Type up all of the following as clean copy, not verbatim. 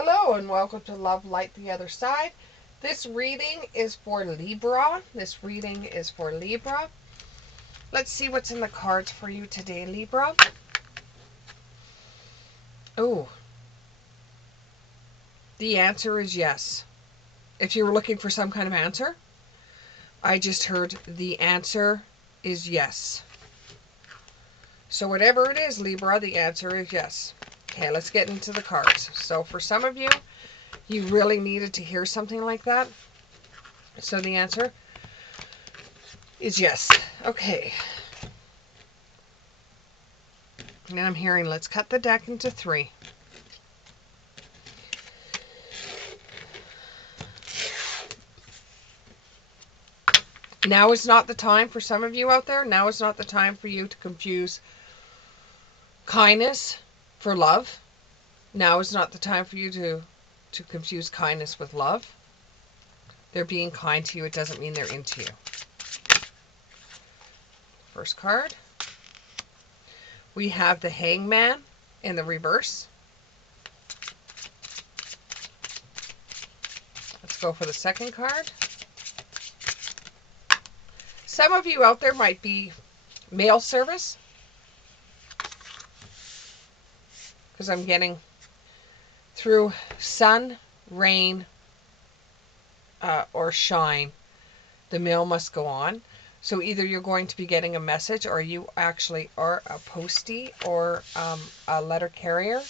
Hello and welcome to Love Light the Other Side. This reading is for Libra. Let's see what's in the cards for you today, Libra. Oh, the answer is yes. If you were looking for some kind of answer, I just heard the answer is yes. So whatever it is, Libra, the answer is yes. Okay, let's get into the cards. So for some of you, you really needed to hear something like that. So the answer is yes. Okay. And I'm hearing, let's cut the deck into 3. Now is not the time for some of you out there. Now is not the time for you to confuse kindness for love. Now is not the time for you to confuse kindness with love. They're being kind to you. It doesn't mean they're into you. First card. We have the Hangman in the reverse. Let's go for the second card. Some of you out there might be mail service, because I'm getting through sun, rain, or shine, the mail must go on. So either you're going to be getting a message, or you actually are a postie or a letter carrier.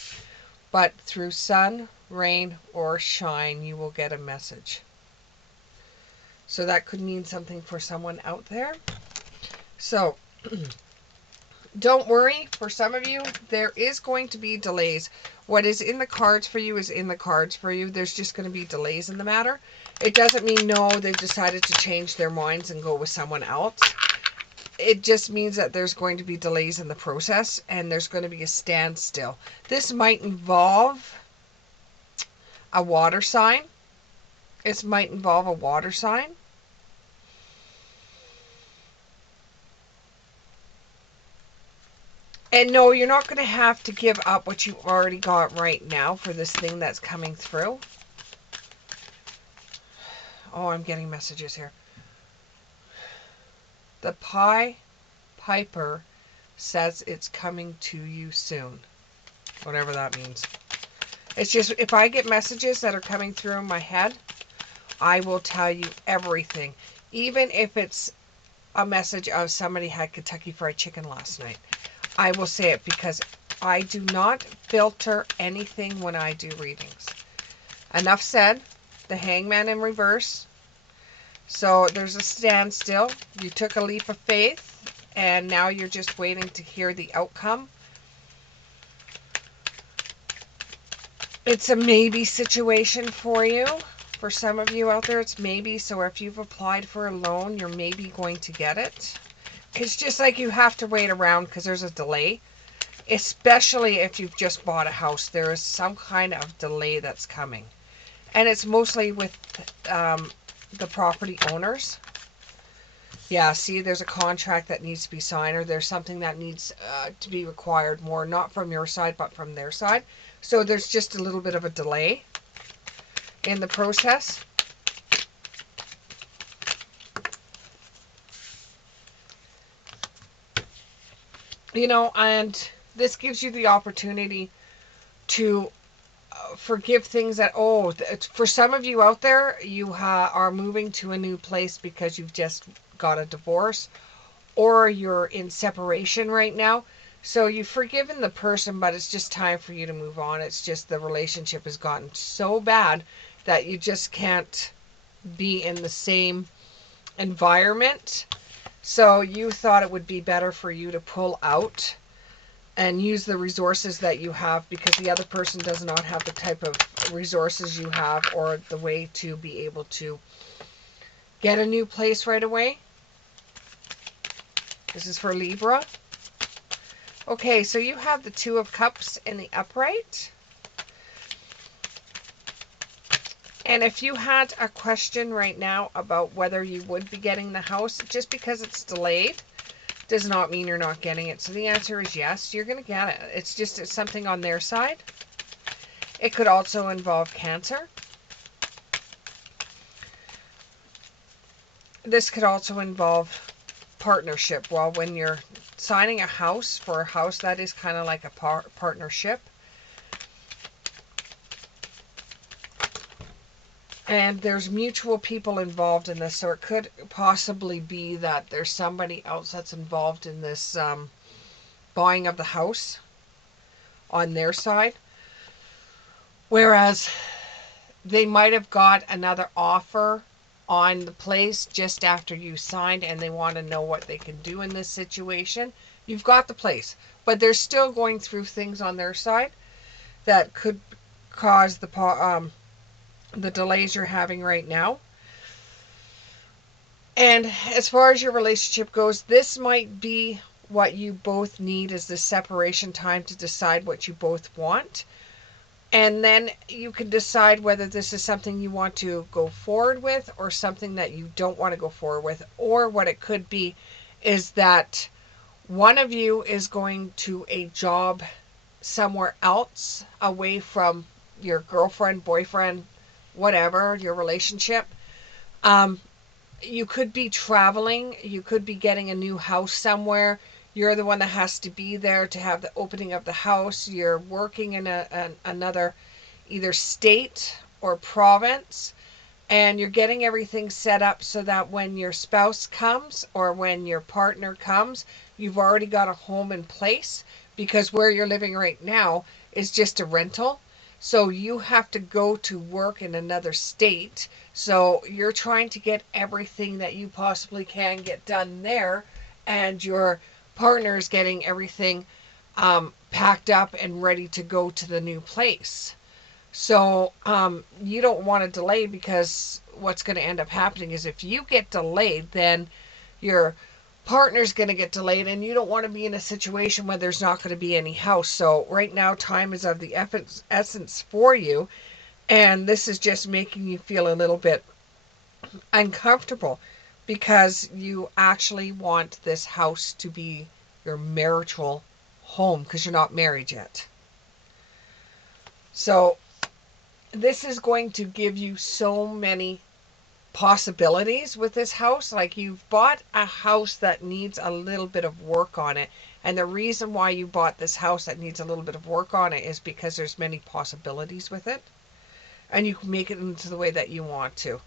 But through sun, rain, or shine, you will get a message. So that could mean something for someone out there. So don't worry, for some of you, there is going to be delays. What is in the cards for you is in the cards for you. There's just going to be delays in the matter. It doesn't mean, no, they've decided to change their minds and go with someone else. It just means that there's going to be delays in the process and there's going to be a standstill. This might involve a water sign. It might involve a water sign. And no, you're not going to have to give up what you've already got right now for this thing that's coming through. Oh, I'm getting messages here. The Piper says it's coming to you soon. Whatever that means. It's just, if I get messages that are coming through in my head, I will tell you everything. Even if it's a message of somebody had Kentucky Fried Chicken last night. I will say it because I do not filter anything when I do readings. Enough said. The Hangman in reverse. So there's a standstill. You took a leap of faith and now you're just waiting to hear the outcome. It's a maybe situation for you. For some of you out there, it's maybe. So if you've applied for a loan, you're maybe going to get it. It's just like you have to wait around because there's a delay. Especially if you've just bought a house. There is some kind of delay that's coming. And it's mostly with the property owners. Yeah, see, there's a contract that needs to be signed, or there's something that needs to be required more, not from your side, but from their side. So there's just a little bit of a delay in the process. You know, and this gives you the opportunity to forgive things that, oh, for some of you out there, you are moving to a new place because you've just got a divorce, or you're in separation right now. So you've forgiven the person, but it's just time for you to move on. It's just the relationship has gotten so bad that you just can't be in the same environment. So you thought it would be better for you to pull out and use the resources that you have, because the other person does not have the type of resources you have or the way to be able to get a new place right away. This is for Libra. Okay, so you have the Two of Cups in the upright. And if you had a question right now about whether you would be getting the house, just because it's delayed does not mean you're not getting it. So the answer is yes, you're going to get it. It's just something on their side. It could also involve cancer. This could also involve partnership. Well, when you're signing a house for a house, that is kind of like a partnership. And there's mutual people involved in this, so it could possibly be that there's somebody else that's involved in this buying of the house on their side. Whereas they might have got another offer on the place just after you signed, and they want to know what they can do in this situation. You've got the place, but they're still going through things on their side that could cause the delays you're having right now. And as far as your relationship goes, this might be what you both need, is the separation time to decide what you both want. And then you can decide whether this is something you want to go forward with or something that you don't want to go forward with. Or what it could be is that one of you is going to a job somewhere else away from your girlfriend, boyfriend, whatever, your relationship. You could be traveling. You could be getting a new house somewhere. You're the one that has to be there to have the opening of the house. You're working in another either state or province, and you're getting everything set up so that when your spouse comes or when your partner comes, you've already got a home in place, because where you're living right now is just a rental. So you have to go to work in another state. So you're trying to get everything that you possibly can get done there, and your partner is getting everything packed up and ready to go to the new place. So you don't want to delay, because what's going to end up happening is if you get delayed, then your partner's going to get delayed, and you don't want to be in a situation where there's not going to be any house. So right now, time is of the essence for you, and this is just making you feel a little bit uncomfortable, because you actually want this house to be your marital home, because you're not married yet. So this is going to give you so many possibilities with this house. Like, you've bought a house that needs a little bit of work on it, and the reason why you bought this house that needs a little bit of work on it is because there's many possibilities with it, and you can make it into the way that you want to.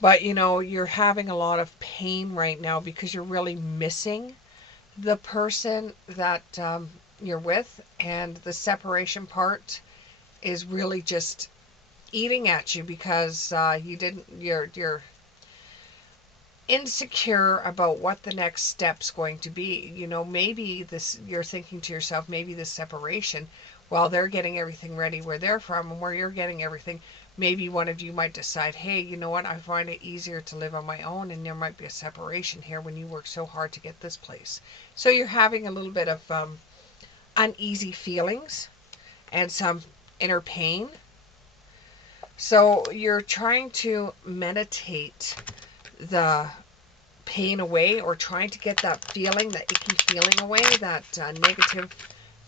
But you're having a lot of pain right now because you're really missing the person that you're with, and the separation part is really just eating at you, because you're insecure about what the next step's going to be. Maybe this, you're thinking to yourself, maybe this separation, while they're getting everything ready where they're from and where you're getting everything, maybe one of you might decide, hey, you know what, I find it easier to live on my own, and there might be a separation here when you work so hard to get this place. So you're having a little bit of uneasy feelings and some inner pain. So you're trying to meditate the pain away, or trying to get that feeling, that icky feeling away, that negative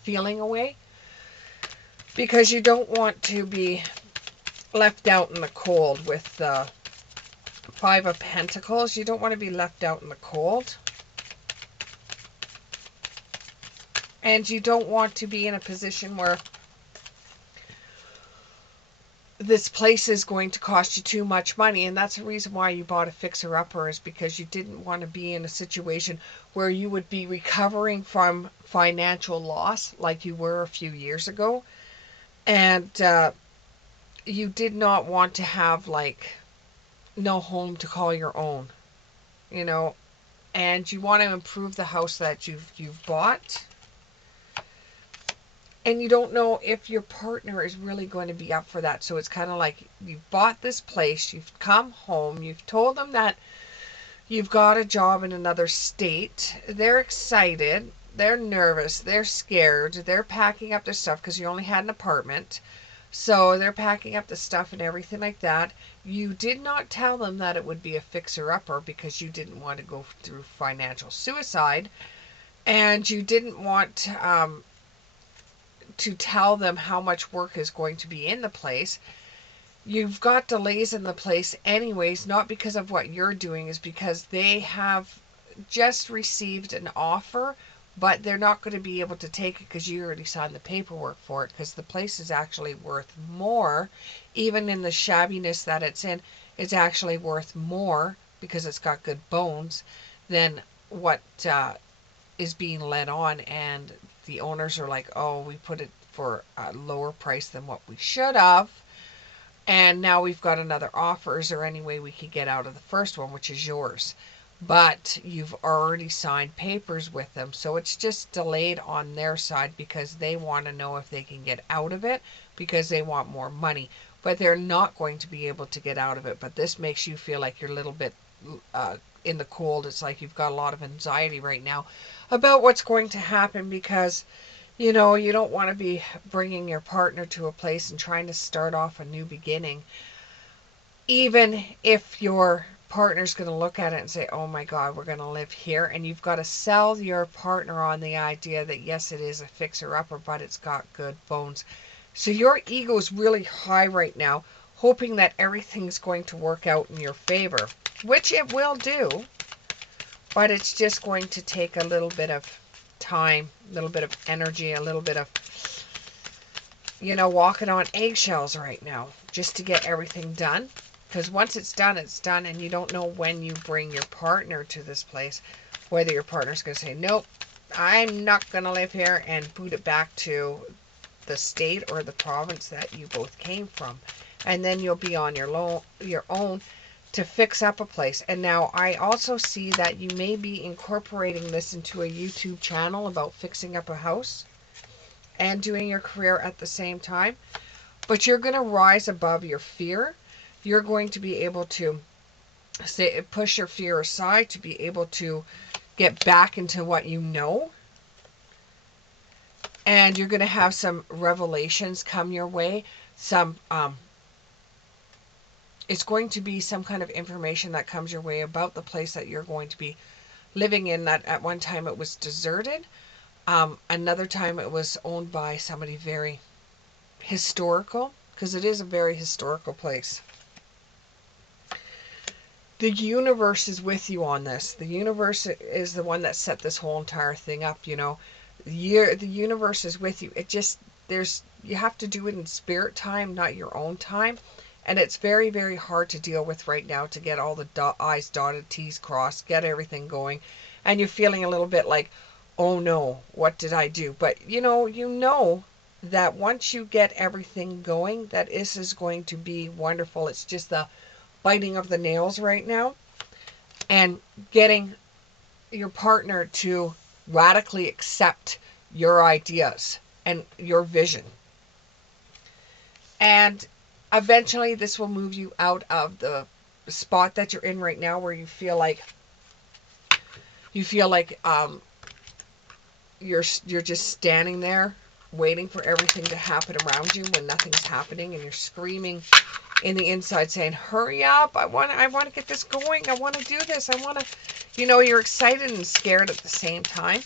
feeling away, because you don't want to be left out in the cold. With the Five of Pentacles, you don't want to be left out in the cold, and you don't want to be in a position where this place is going to cost you too much money. And that's the reason why you bought a fixer-upper, is because you didn't want to be in a situation where you would be recovering from financial loss like you were a few years ago. And you did not want to have, like, no home to call your own, and you want to improve the house that you've bought. And you don't know if your partner is really going to be up for that. So it's kind of like, you've bought this place, you've come home, you've told them that you've got a job in another state. They're excited, they're nervous, they're scared, they're packing up their stuff because you only had an apartment. So they're packing up the stuff and everything like that. You did not tell them that it would be a fixer-upper, because you didn't want to go through financial suicide, and you didn't want to tell them how much work is going to be in the place. You've got delays in the place anyways, not because of what you're doing, is because they have just received an offer, but they're not going to be able to take it because you already signed the paperwork for it, because the place is actually worth more. Even in the shabbiness that it's in, it's actually worth more because it's got good bones than what is being let on. And the owners are like, oh, we put it for a lower price than what we should have, and now we've got another offer. Is there any way we could get out of the first one, which is yours? But you've already signed papers with them. So it's just delayed on their side because they want to know if they can get out of it, because they want more money. But they're not going to be able to get out of it. But this makes you feel like you're a little bit in the cold. It's like you've got a lot of anxiety right now about what's going to happen, because you know, you don't want to be bringing your partner to a place and trying to start off a new beginning. Even if your partner's going to look at it and say, oh my God, we're going to live here. And you've got to sell your partner on the idea that, yes, it is a fixer-upper, but it's got good bones. So your ego is really high right now, hoping that everything's going to work out in your favor, which it will do. But it's just going to take a little bit of time, a little bit of energy, a little bit of, you know, walking on eggshells right now just to get everything done. Because once it's done, and you don't know when you bring your partner to this place, whether your partner's going to say, nope, I'm not going to live here, and boot it back to the state or the province that you both came from. And then you'll be on your own to fix up a place. And now I also see that you may be incorporating this into a YouTube channel about fixing up a house and doing your career at the same time. But you're going to rise above your fear. You're going to be able to push your fear aside to be able to get back into what you know. And you're going to have some revelations come your way. It's going to be some kind of information that comes your way about the place that you're going to be living in, that at one time it was deserted. Another time it was owned by somebody very historical, because it is a very historical place. The universe is with you on this. The universe is the one that set this whole entire thing up, you know. The universe is with you. It just, you have to do it in spirit time, not your own time. And it's very, very hard to deal with right now, to get all the I's dotted, T's crossed, get everything going. And you're feeling a little bit like, oh no, what did I do? But you know that once you get everything going, that this is going to be wonderful. It's just the biting of the nails right now, and getting your partner to radically accept your ideas and your vision. And eventually this will move you out of the spot that you're in right now, where you feel like you're just standing there waiting for everything to happen around you when nothing's happening, and you're screaming in the inside saying, hurry up, I want to get this going, I want to do this, I want to, you're excited and scared at the same time,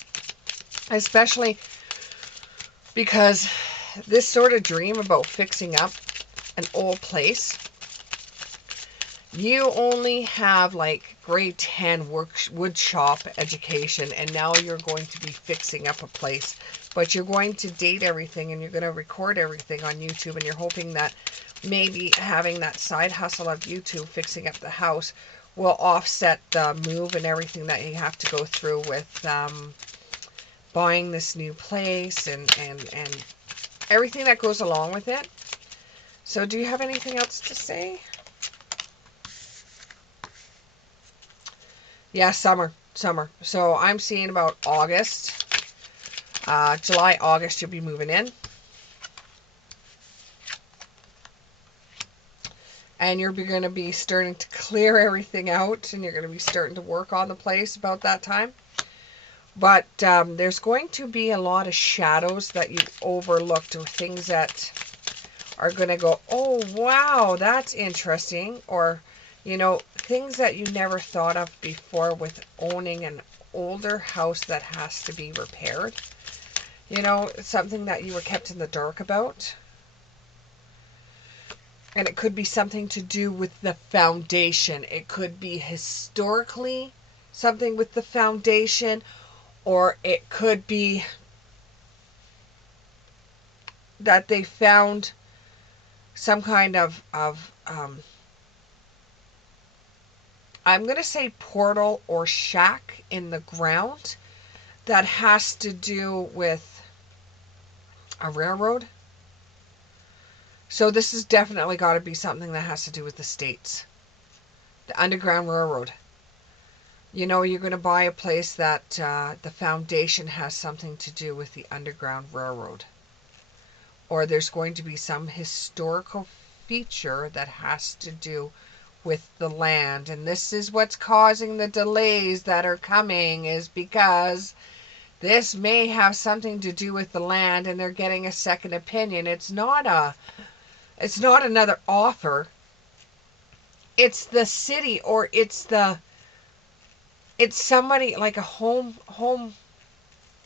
especially because this sort of dream about fixing up an old place, you only have like grade 10 wood shop education, and now you're going to be fixing up a place. But you're going to date everything, and you're going to record everything on YouTube, and you're hoping that maybe having that side hustle of YouTube fixing up the house will offset the move and everything that you have to go through with buying this new place and everything that goes along with it. So do you have anything else to say? Yeah, summer. So I'm seeing about August. July, August, you'll be moving in. And you're going to be starting to clear everything out, and you're going to be starting to work on the place about that time. But there's going to be a lot of shadows that you overlooked, or things that are going to go, oh, wow, that's interesting. Or, things that you never thought of before with owning an older house that has to be repaired. You know, something that you were kept in the dark about. And it could be something to do with the foundation. It could be historically something with the foundation, or it could be that they found some kind of I'm going to say portal or shack in the ground that has to do with a railroad. So this has definitely got to be something that has to do with the States. The Underground Railroad. You know, you're going to buy a place that the foundation has something to do with the Underground Railroad. Or there's going to be some historical feature that has to do with the land. And this is what's causing the delays that are coming, is because this may have something to do with the land and they're getting a second opinion. It's not another offer. It's the city, or it's somebody like a home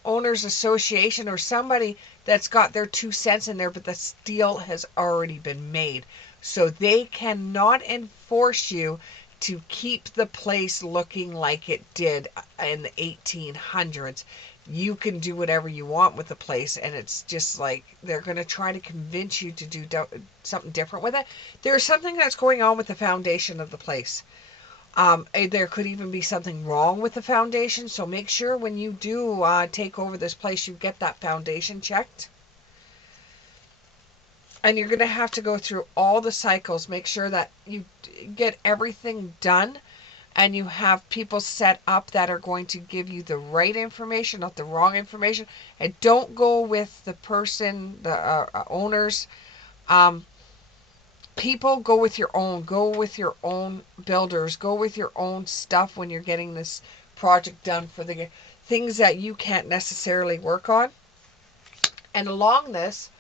owners association, or somebody that's got their 2 cents in there, but the deal has already been made. So they cannot enforce you to keep the place looking like it did in the 1800s. You can do whatever you want with the place, and it's just like they're going to try to convince you to do something different with it. There's something that's going on with the foundation of the place. There could even be something wrong with the foundation, so make sure when you do take over this place, you get that foundation checked. And you're going to have to go through all the cycles, make sure that you get everything done, and you have people set up that are going to give you the right information, not the wrong information. And don't go with the person, the owners. People, go with your own builders, go with your own stuff when you're getting this project done for the things that you can't necessarily work on. And along this,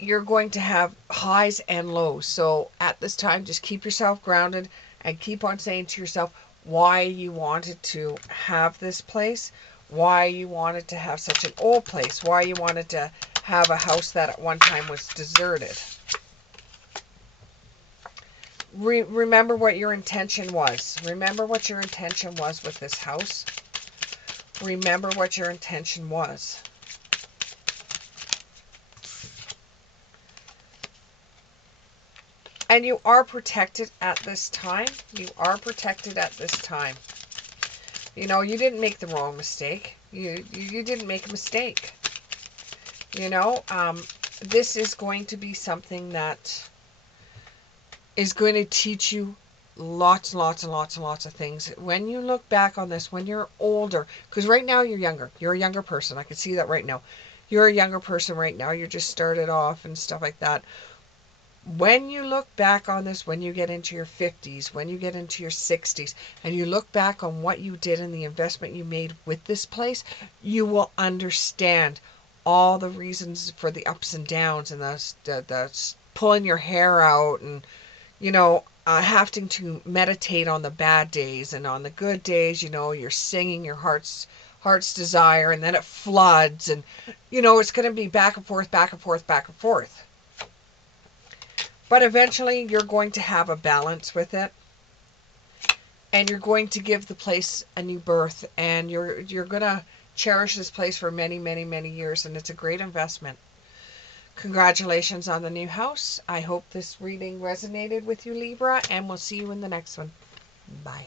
you're going to have highs and lows. So at this time, just keep yourself grounded and keep on saying to yourself why you wanted to have this place, why you wanted to have such an old place, why you wanted to have a house that at one time was deserted. Remember what your intention was. Remember what your intention was with this house. Remember what your intention was. And you are protected at this time. You are protected at this time. You know, you didn't make the wrong mistake. You didn't make a mistake. You know, this is going to be something that is going to teach you lots and lots and lots and lots of things. When you look back on this, when you're older, because right now you're younger. You're a younger person. I can see that right now. You're a younger person right now. You're just started off and stuff like that. When you look back on this, when you get into your 50s, when you get into your 60s, and you look back on what you did and the investment you made with this place, you will understand all the reasons for the ups and downs, and the pulling your hair out, and you know, having to meditate on the bad days, and on the good days, you know, you're singing your heart's desire, and then it floods, and you know, it's going to be back and forth, back and forth, back and forth. But eventually you're going to have a balance with it, and you're going to give the place a new birth, and you're going to cherish this place for many, many, many years, and it's a great investment. Congratulations on the new house. I hope this reading resonated with you, Libra, and we'll see you in the next one. Bye.